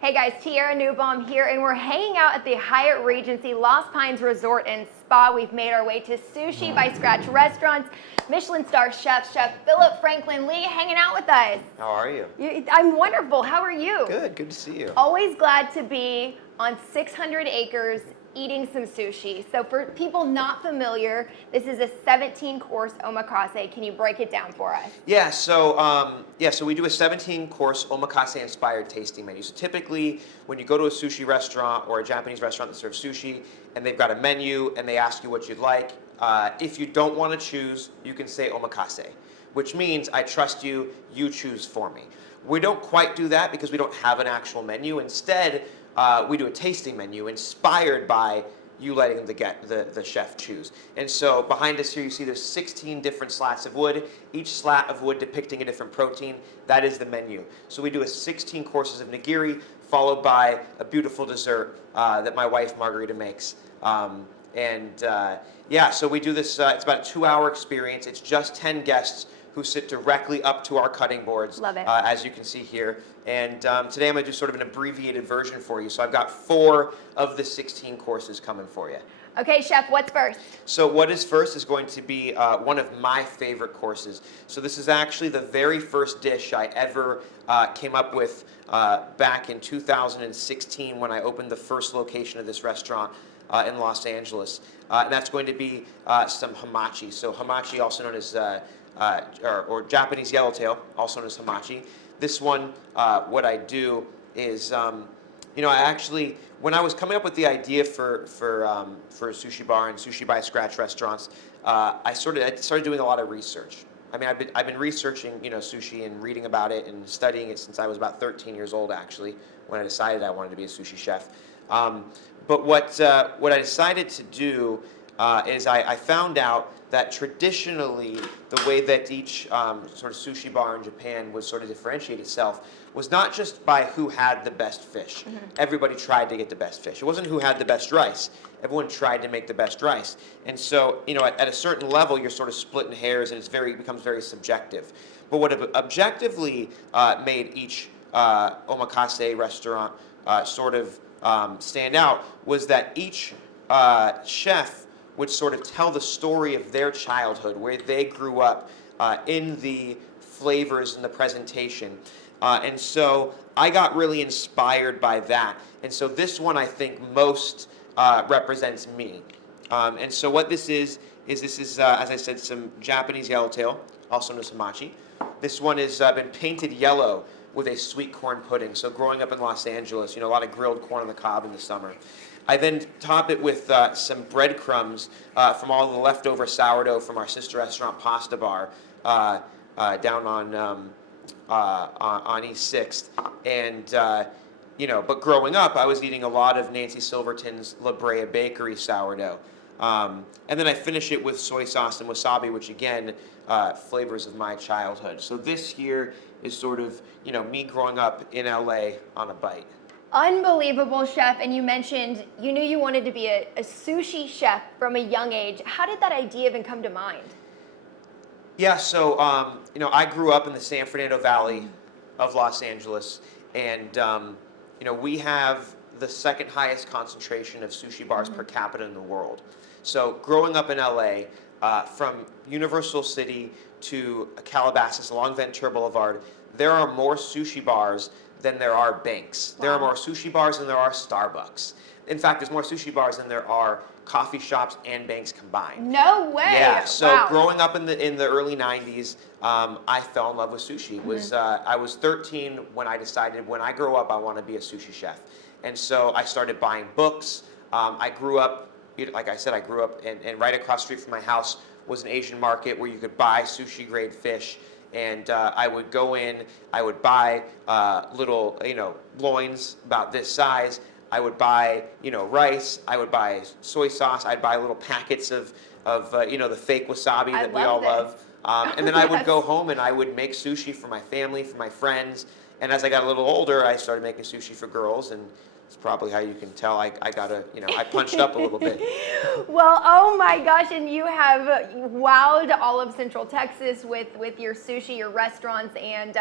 Hey guys, Tierra, Neubaum here, and we're hanging out at the Hyatt Regency Lost Pines Resort and Spa. We've made our way to Sushi by Scratch Restaurants. Michelin-star chef Phillip Frankland Lee hanging out with us. How are you? I'm wonderful. How are you? Good to see you. Always glad to be on 600 acres eating some sushi. So for people not familiar, this is a 17-course omakase. Can you break it down for us? Yeah, so we do a 17-course omakase-inspired tasting menu. So typically, when you go to a sushi restaurant or a Japanese restaurant that serves sushi, and they've got a menu and they ask you what you'd like, if you don't want to choose, you can say omakase, which means I trust you, you choose for me. We don't quite do that because we don't have an actual menu. Instead, we do a tasting menu inspired by you letting the chef choose. And so behind us here you see there's 16 different slats of wood, each slat of wood depicting a different protein. That is the menu. So we do 16 courses of nigiri followed by a beautiful dessert that my wife Margarita makes. Yeah, so we do this, it's about a 2-hour experience. It's just 10 guests who sit directly up to our cutting boards, Love it. As you can see here. And today I'm going to do sort of an abbreviated version for you. So I've got 4 of the 16 courses coming for you. Okay, chef, what's first? So what is first is going to be one of my favorite courses. So this is actually the very first dish I ever came up with back in 2016 when I opened the first location of this restaurant in Los Angeles. And that's going to be some hamachi. So hamachi, also known as or Japanese yellowtail, also known as hamachi. This one, what I do is, I actually, when I was coming up with the idea for a sushi bar and sushi by scratch restaurants, I started doing a lot of research. I mean, I've been researching, sushi and reading about it and studying it since I was about 13 years old, actually, when I decided I wanted to be a sushi chef. But what I decided to do is I found out that traditionally the way that each sort of sushi bar in Japan would sort of differentiate itself was not just by who had the best fish. Mm-hmm. Everybody tried to get the best fish. It wasn't who had the best rice. Everyone tried to make the best rice. And so, at a certain level, you're sort of splitting hairs and it becomes very subjective. But what objectively made each omakase restaurant sort of stand out was that each chef would sort of tell the story of their childhood, where they grew up in the flavors and the presentation. And so I got really inspired by that. And so this one I think most represents me. And so what this is, as I said, some Japanese yellowtail, also known as hamachi. This one has been painted yellow with a sweet corn pudding. So growing up in Los Angeles, a lot of grilled corn on the cob in the summer. I then top it with some breadcrumbs from all the leftover sourdough from our sister restaurant Pasta Bar down on East 6th. And, but growing up, I was eating a lot of Nancy Silverton's La Brea Bakery sourdough. And then I finish it with soy sauce and wasabi, which again, flavors of my childhood. So this here is sort of, me growing up in LA on a bite. Unbelievable, chef. And you mentioned you knew you wanted to be a sushi chef from a young age. How did that idea even come to mind? Yeah, so, I grew up in the San Fernando Valley of Los Angeles, and, we have the second highest concentration of sushi bars per capita in the world. So growing up in LA, from Universal City to Calabasas along Ventura Boulevard, there are more sushi bars than there are banks. Wow. There are more sushi bars than there are Starbucks. In fact, there's more sushi bars than there are coffee shops and banks combined. No way! Yeah, so wow. Growing up in the early 90s, I fell in love with sushi. I was 13 when I decided when I grow up I want to be a sushi chef. And so I started buying books. I grew up, like I said, and right across the street from my house was an Asian market where you could buy sushi grade fish. And I would go in, I would buy little, loins about this size. I would buy, rice. I would buy soy sauce. I'd buy little packets of the fake wasabi that we all love. And then I would go home and I would make sushi for my family, for my friends. And as I got a little older, I started making sushi for girls. And it's probably how you can tell I punched up a little bit. Well, oh my gosh, and you have wowed all of Central Texas with your sushi, your restaurants, and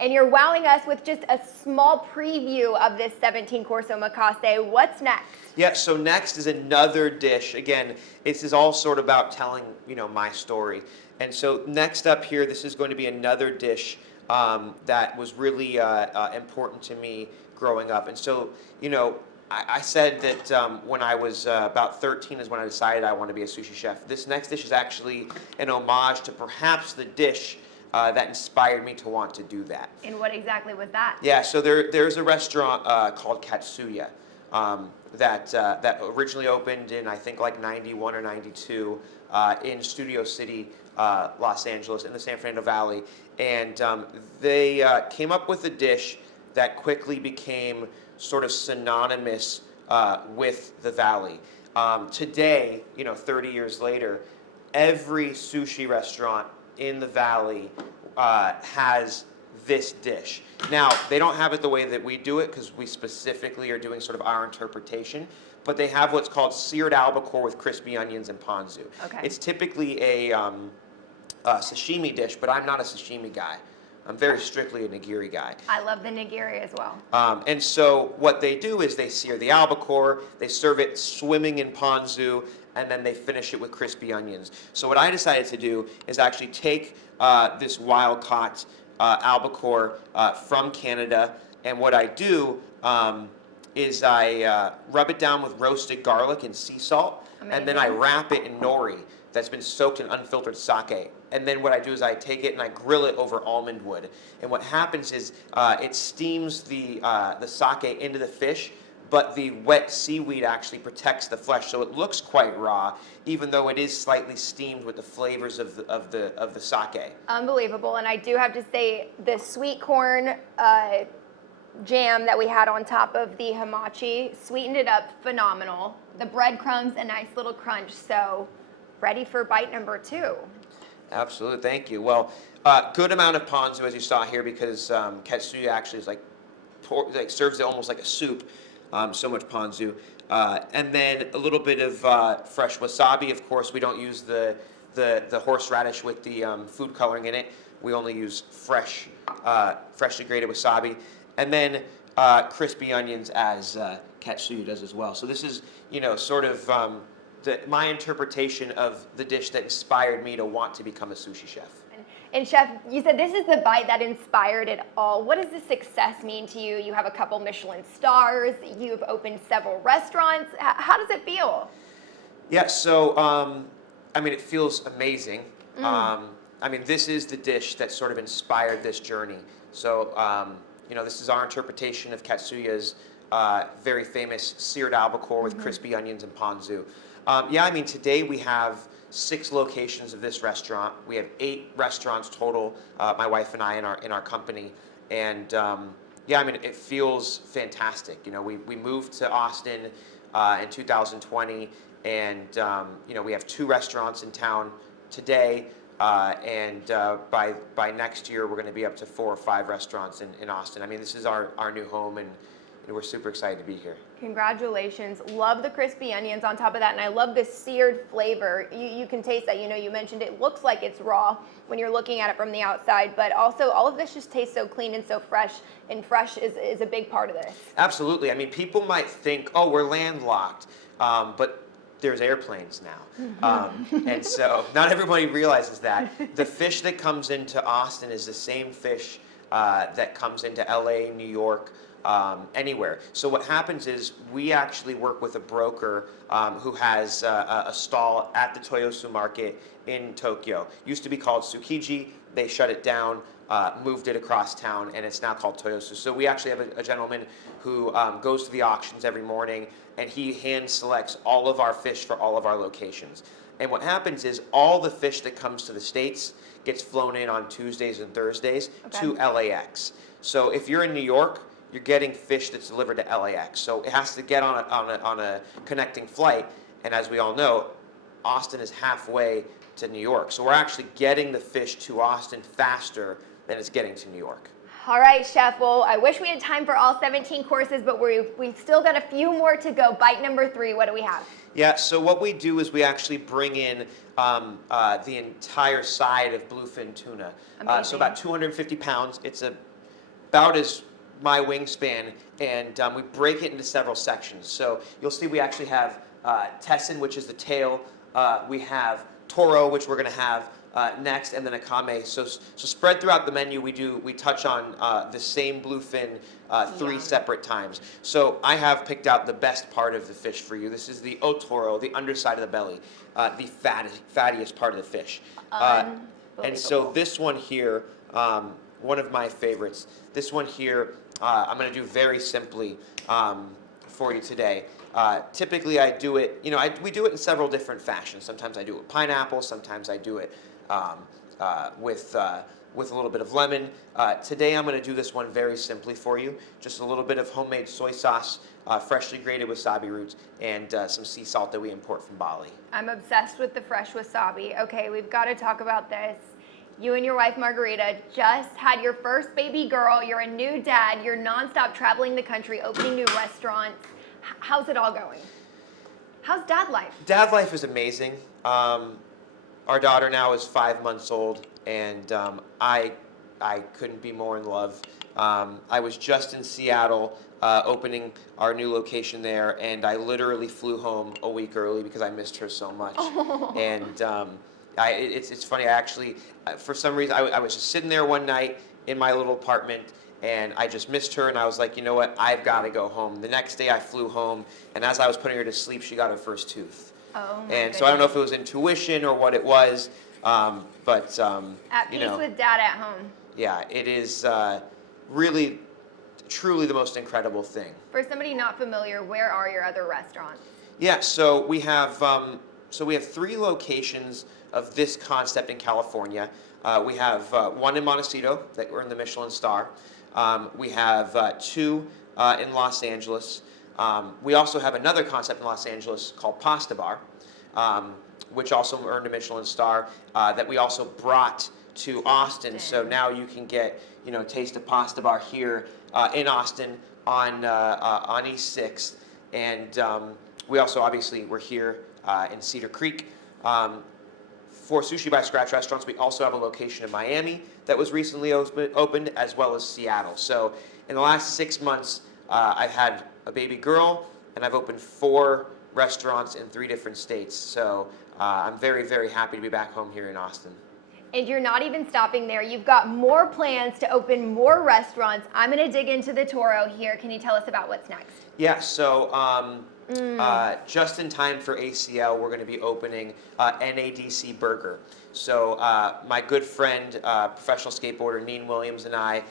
And you're wowing us with just a small preview of this 17-course omakase. What's next? Yeah, so next is another dish. Again, this is all sort of about telling, my story. And so next up here, this is going to be another dish that was really important to me growing up. And so, I said that when I was about 13 is when I decided I want to be a sushi chef. This next dish is actually an homage to perhaps the dish that inspired me to want to do that. And what exactly was that? Yeah, so there's a restaurant called Katsuya that originally opened in, I think, like 91 or 92 in Studio City, Los Angeles, in the San Fernando Valley. And they came up with a dish that quickly became sort of synonymous with the Valley. Today, 30 years later, every sushi restaurant in the Valley has this dish. Now, they don't have it the way that we do it because we specifically are doing sort of our interpretation, but they have what's called seared albacore with crispy onions and ponzu. Okay. It's typically a sashimi dish, but I'm not a sashimi guy. I'm very strictly a nigiri guy. I love the nigiri as well. And so what they do is they sear the albacore, they serve it swimming in ponzu, and then they finish it with crispy onions. So what I decided to do is actually take this wild-caught albacore from Canada, and what I do is I rub it down with roasted garlic and sea salt, and then I wrap it in nori that's been soaked in unfiltered sake. And then what I do is I take it and I grill it over almond wood. And what happens is it steams the sake into the fish, but the wet seaweed actually protects the flesh, so it looks quite raw, even though it is slightly steamed with the flavors of the sake. Unbelievable. And I do have to say, the sweet corn jam that we had on top of the hamachi sweetened it up phenomenal. The breadcrumbs, a nice little crunch. So ready for bite number 2. Absolutely, thank you. Well, good amount of ponzu, as you saw here, because Katsuya actually is like serves it almost like a soup. So much ponzu, and then a little bit of fresh wasabi. Of course, we don't use the horseradish with the food coloring in it. We only use freshly grated wasabi, and then crispy onions as Katsuya does as well. So this is sort of my interpretation of the dish that inspired me to want to become a sushi chef. And Chef, you said this is the bite that inspired it all. What does the success mean to you? You have a couple Michelin stars. You've opened several restaurants. How does it feel? Yeah, so it feels amazing. This is the dish that sort of inspired this journey. So this is our interpretation of Katsuya's very famous seared albacore with crispy onions and ponzu. Today we have 6 locations of this restaurant. We have 8 restaurants total, my wife and I in our company. And it feels fantastic. We moved to Austin in 2020, and we have 2 restaurants in town today. And by next year, we're going to be up to 4 or 5 restaurants in Austin. This is our new home, and we're super excited to be here. Congratulations. Love the crispy onions on top of that, and I love the seared flavor. You can taste that. You mentioned it looks like it's raw when you're looking at it from the outside, but also all of this just tastes so clean and so fresh, and fresh is a big part of this. Absolutely. People might think, oh, we're landlocked, but there's airplanes now. And so not everybody realizes that. The fish that comes into Austin is the same fish that comes into LA, New York, anywhere. So what happens is we actually work with a broker who has a stall at the Toyosu market in Tokyo. Used to be called Tsukiji. They shut it down, moved it across town, and it's now called Toyosu. So we actually have a gentleman who goes to the auctions every morning, and he hand selects all of our fish for all of our locations. And what happens is all the fish that comes to the States gets flown in on Tuesdays and Thursdays to LAX. So if you're in New York, you're getting fish that's delivered to LAX. So it has to get on a connecting flight. And as we all know, Austin is halfway to New York. So we're actually getting the fish to Austin faster than it's getting to New York. All right, Chef. Well, I wish we had time for all 17 courses, but we've still got a few more to go. Bite number 3, what do we have? Yeah, so what we do is we actually bring in the entire side of bluefin tuna. So about 250 pounds. It's a about as my wingspan, and we break it into several sections. So you'll see we actually have tessin, which is the tail. We have toro, which we're going to have next, and then akame. So spread throughout the menu, we touch on the same bluefin three separate times. So I have picked out the best part of the fish for you. This is the otoro, the underside of the belly, the fattiest part of the fish. And so this one here, one of my favorites. This one here, I'm going to do very simply for you today. Typically, I do it. We do it in several different fashions. Sometimes I do it with pineapple. Sometimes I do it with a little bit of lemon. Today, I'm going to do this one very simply for you. Just a little bit of homemade soy sauce, freshly grated wasabi roots, and some sea salt that we import from Bali. I'm obsessed with the fresh wasabi. Okay, we've got to talk about this. You and your wife, Margarita, just had your first baby girl. You're a new dad. You're nonstop traveling the country, opening new restaurants. How's it all going? How's dad life? Dad life is amazing. Our daughter now is 5 months old, and I couldn't be more in love. I was just in Seattle opening our new location there, and I literally flew home a week early because I missed her so much. Oh. And it's funny, I actually, for some reason, I was just sitting there one night in my little apartment, and I just missed her, and I was like, you know what, I've got to go home. The next day I flew home, and as I was putting her to sleep, she got her first tooth. Oh, my And so I don't know if it was intuition or what it was, but at peace with dad at home. Yeah, it is really, truly the most incredible thing. For somebody not familiar, where are your other restaurants? Yeah, so we have 3 locations of this concept in California. We have one in Montecito that we're in the Michelin-star. We have 2 in Los Angeles. We also have another concept in Los Angeles called Pasta Bar, which also earned a Michelin-star that we also brought to Austin. So now you can get, taste of Pasta Bar here in Austin on East 6th. And we also, obviously, we're here in Cedar Creek. For Sushi by Scratch restaurants, we also have a location in Miami that was recently opened, as well as Seattle. So in the last 6 months, I've had a baby girl, and I've opened 4 restaurants in 3 different states. So I'm very, very happy to be back home here in Austin. And you're not even stopping there. You've got more plans to open more restaurants. I'm going to dig into the Toro here. Can you tell us about what's next? Yeah, so just in time for ACL, we're going to be opening NADC Burger. So my good friend, professional skateboarder Neen Williams, and I,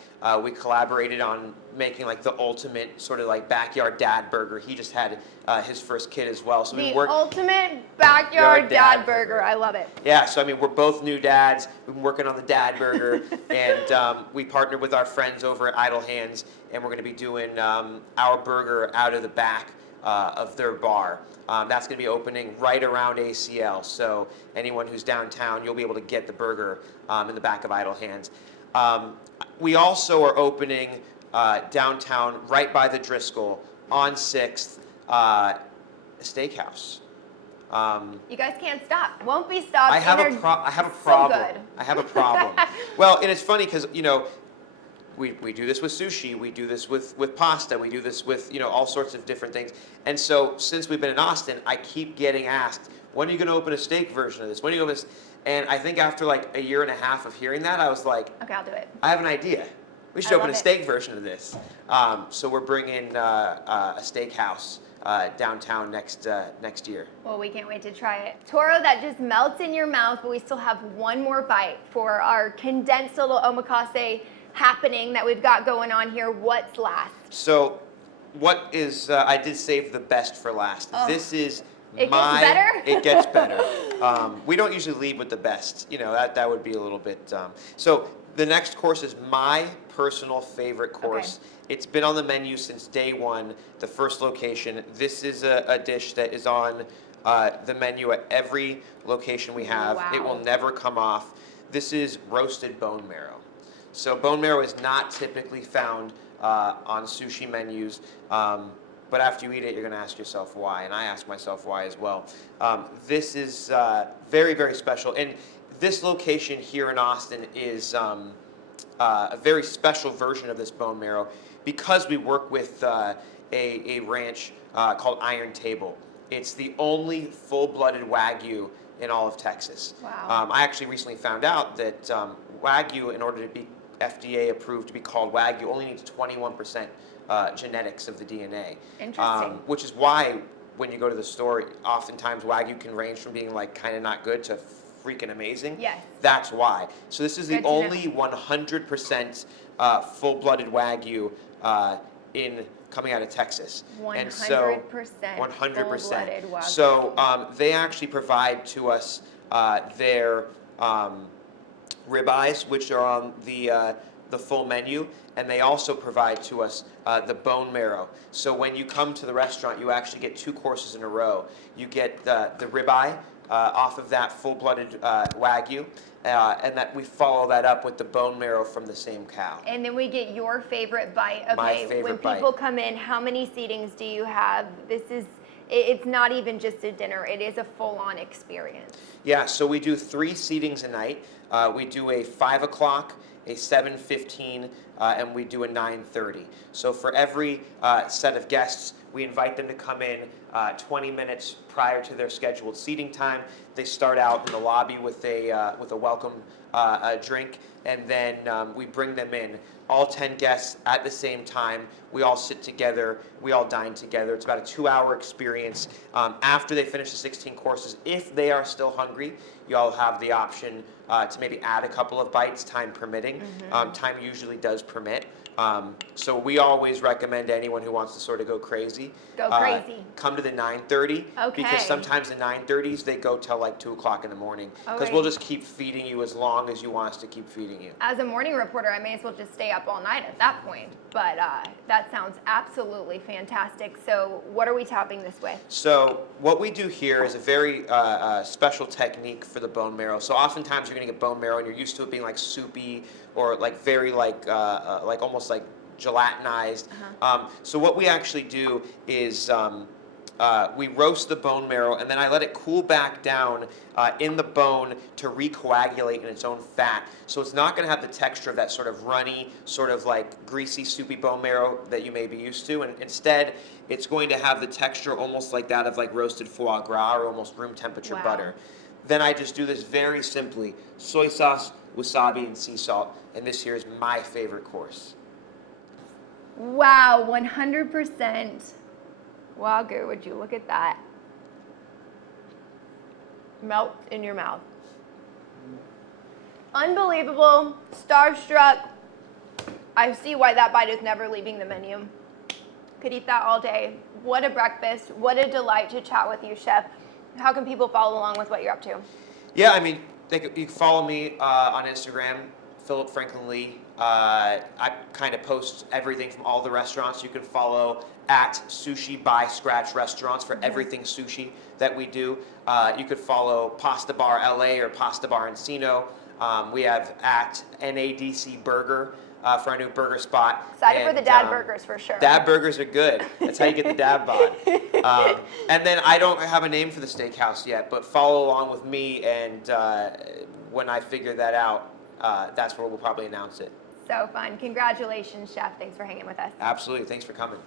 we collaborated on making like the ultimate sort of like backyard dad burger. He just had his first kid as well. So the ultimate backyard dad burger. I love it. Yeah, so I mean, we're both new dads. We've been working on the dad burger, and we partnered with our friends over at Idle Hands, and we're going to be doing our burger out of the back of their bar. That's going to be opening right around ACL, so anyone who's downtown, you'll be able to get the burger in the back of Idle Hands. We also are opening downtown, right by the Driscoll, on 6th, a steakhouse. You guys can't stop. Won't be stopped. I have a problem. So good. I have a problem. Well, and it's funny because, we do this with sushi, we do this with pasta, we do this with, all sorts of different things. And so since we've been in Austin, I keep getting asked, when are you going to open a steak version of this? When are you going to? And I think after like a year and a half of hearing that, I was like, okay, I'll do it. I have an idea. We should open a steak version of this. So we're bringing a steakhouse downtown next year. Well, we can't wait to try it. Toro, that just melts in your mouth, but we still have one more bite for our condensed little omakase happening that we've got going on here. What's last? So what is, I did save the best for last. Oh. This is It gets better? It gets better. We don't usually lead with the best. That would be a little bit, so the next course is my personal favorite course. Okay. It's been on the menu since day one, the first location. This is a dish that is on the menu at every location we have. Wow. It will never come off. This is roasted bone marrow. So bone marrow is not typically found on sushi menus, but after you eat it, you're going to ask yourself why, and I ask myself why as well. This is very, very special, and this location here in Austin is a very special version of this bone marrow because we work with a ranch called Iron Table. It's the only full-blooded Wagyu in all of Texas. Wow. I actually recently found out that Wagyu, in order to be FDA approved to be called Wagyu, only needs 21% genetics of the DNA. Interesting. Which is why when you go to the store, oftentimes Wagyu can range from being like kind of not good to freaking amazing. Yes. That's why. So this is the Good to only know. 100% full-blooded Wagyu in coming out of Texas. 100% And so 100%. full-blooded Wagyu. So they actually provide to us their ribeyes, which are on the full menu, and they also provide to us the bone marrow. So when you come to the restaurant, you actually get 2 courses in a row. You get the ribeye off of that full-blooded Wagyu, and that we follow that up with the bone marrow from the same cow. And then we get your favorite bite. Okay, My favorite when people bite. come in, how many seatings do you have? It's not even just a dinner, it is a full-on experience. Yeah, so we do 3 seatings a night. We do a 5 o'clock, a 7:15, and we do a 9:30. So for every set of guests, we invite them to come in 20 minutes prior to their scheduled seating time. They start out in the lobby with a welcome drink, and then we bring them in. All 10 guests at the same time. We all sit together. We all dine together. It's about a 2-hour experience. After they finish the 16 courses, if they are still hungry, you all have the option to maybe add a couple of bites, time permitting. Time usually does permit. So we always recommend to anyone who wants to sort of go crazy. Go crazy. Come to the 9:30. Okay. Because sometimes the 9:30s, they go till like 2 o'clock in the morning. Because Okay. we'll just keep feeding you as long as you want us to keep feeding you. As a morning reporter, I may as well just stay up all night at that point. But that sounds absolutely fantastic. So what are we topping this with? So what we do here is a very special technique for the bone marrow. So oftentimes you're going to get bone marrow and you're used to it being like soupy or like very like almost like gelatinized. So what we actually do is we roast the bone marrow and then I let it cool back down in the bone to recoagulate in its own fat. So it's not going to have the texture of that sort of runny, sort of like greasy, soupy bone marrow that you may be used to. And instead, it's going to have the texture almost like that of like roasted foie gras or almost room temperature Wow. butter. Then I just do this very simply. Soy sauce, wasabi, and sea salt. And this here is my favorite course. Wow, 100% Wagyu. Would you look at that? Melt in your mouth. Unbelievable. Starstruck. I see why that bite is never leaving the menu. Could eat that all day. What a breakfast. What a delight to chat with you, Chef. How can people follow along with what you're up to? Yeah, I mean, you can follow me on Instagram, Phillip Frankland Lee. I kind of post everything from all the restaurants. You can follow at Sushi by Scratch Restaurants for everything sushi that we do. You could follow Pasta Bar LA or Pasta Bar Encino. We have at NADC Burger for our new burger spot. Excited for the dad burgers for sure. Dad burgers are good. That's how you get the dad bod. And then I don't have a name for the steakhouse yet, but follow along with me, and when I figure that out, that's where we'll probably announce it. So fun. Congratulations, Chef. Thanks for hanging with us. Absolutely. Thanks for coming.